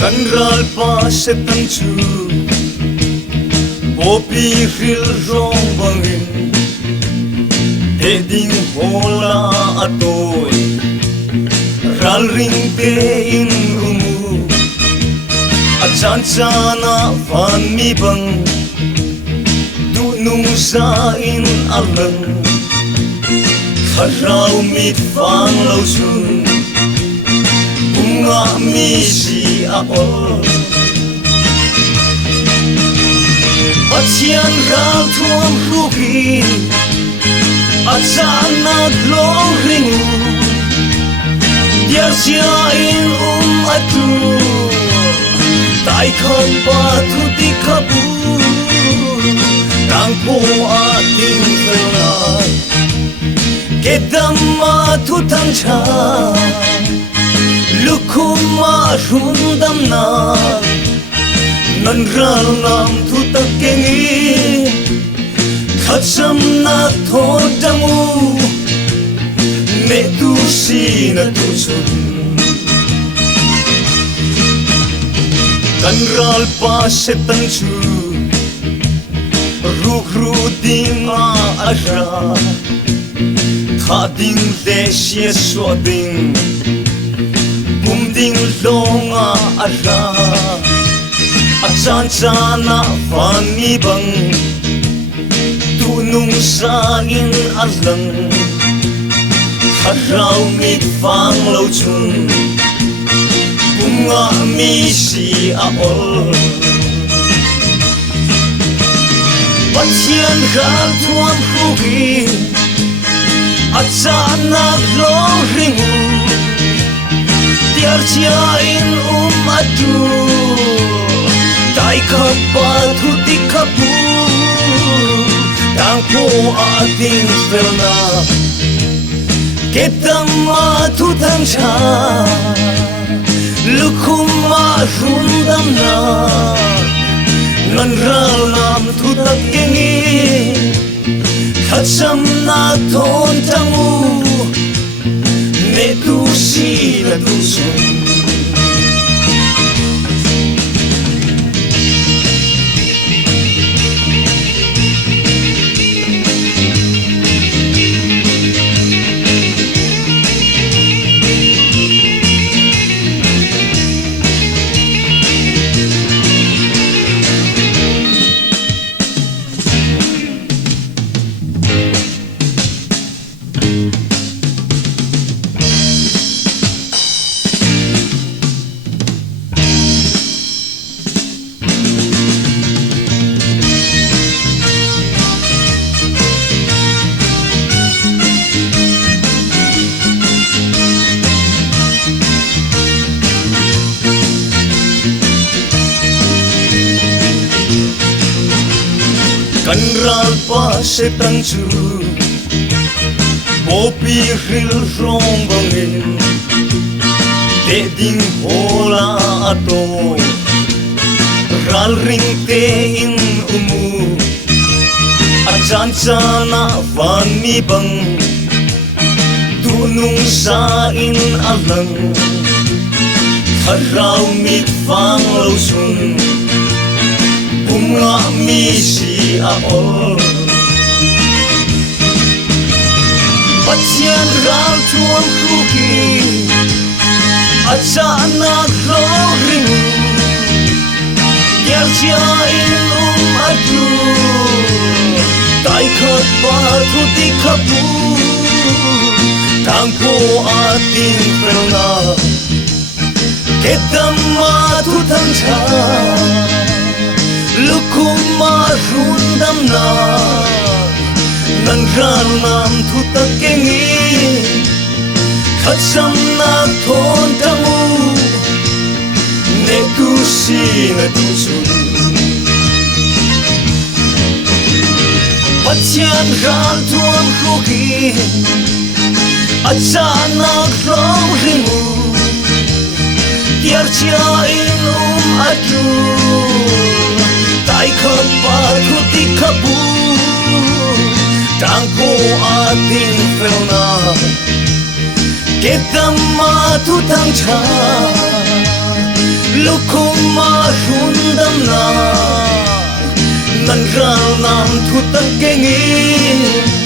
kan ral pa se tan chu popi ril rong bangin eding hola atoy ral ring te in umu achan chana van mi bang tu nung sa in alang kharau mit fang lo sun bunga mi si a ol Pasian ral tuam ruhi achanak long ringu Diar sia in atu Tai kham pa thu ti khabu Tang po ating vela Kedam ma thu tang cha Lukhuma rundam na Nan ral nam thu tak kengi Khacham na thon damu Me tu si na tu sun Kan ral pa se tan chu Ruk ru ding a ara Tha ding de xie so ding Bum ding long a ara Achan chana van mi bang Tu nung sa in alang Harau mit fang lo chun Bunga mi si a ol Pasian ral tuam hugi Achanak long ringu Diar cia in atu Tai khapa thu ti khabu Tang po ating velna Ketam ma thu thang cha Lukhuma rundam na Nan ral nam thu tak kengi Khacham na thon tamu Ne tu si na tu sun Kan ral pa se tan chu Popi ril rong bangin Te ding hola atoy Ral ring te in umu Achan chana van mi bang Tu nung sa in alang Harau mit fang lo sun Bunga mi si a ol Pasian ral tuam hugi Achanak long ringu Diar cia in atu Tai khapa thu ti khabu Tang po ating velna Ketam ma thu thang cha Lukhuma rundam na Nan ral nam thu tak kengi Khacham na thon tamu Ne tu si na tu sun Pasian ral tuam hugi Achanak long ringu Diar cia in atu Tai khapa thu ti khabu Tang po ating velna Ketam ma thu thang cha Lukuma hundam na nan ral nam thu tak kengi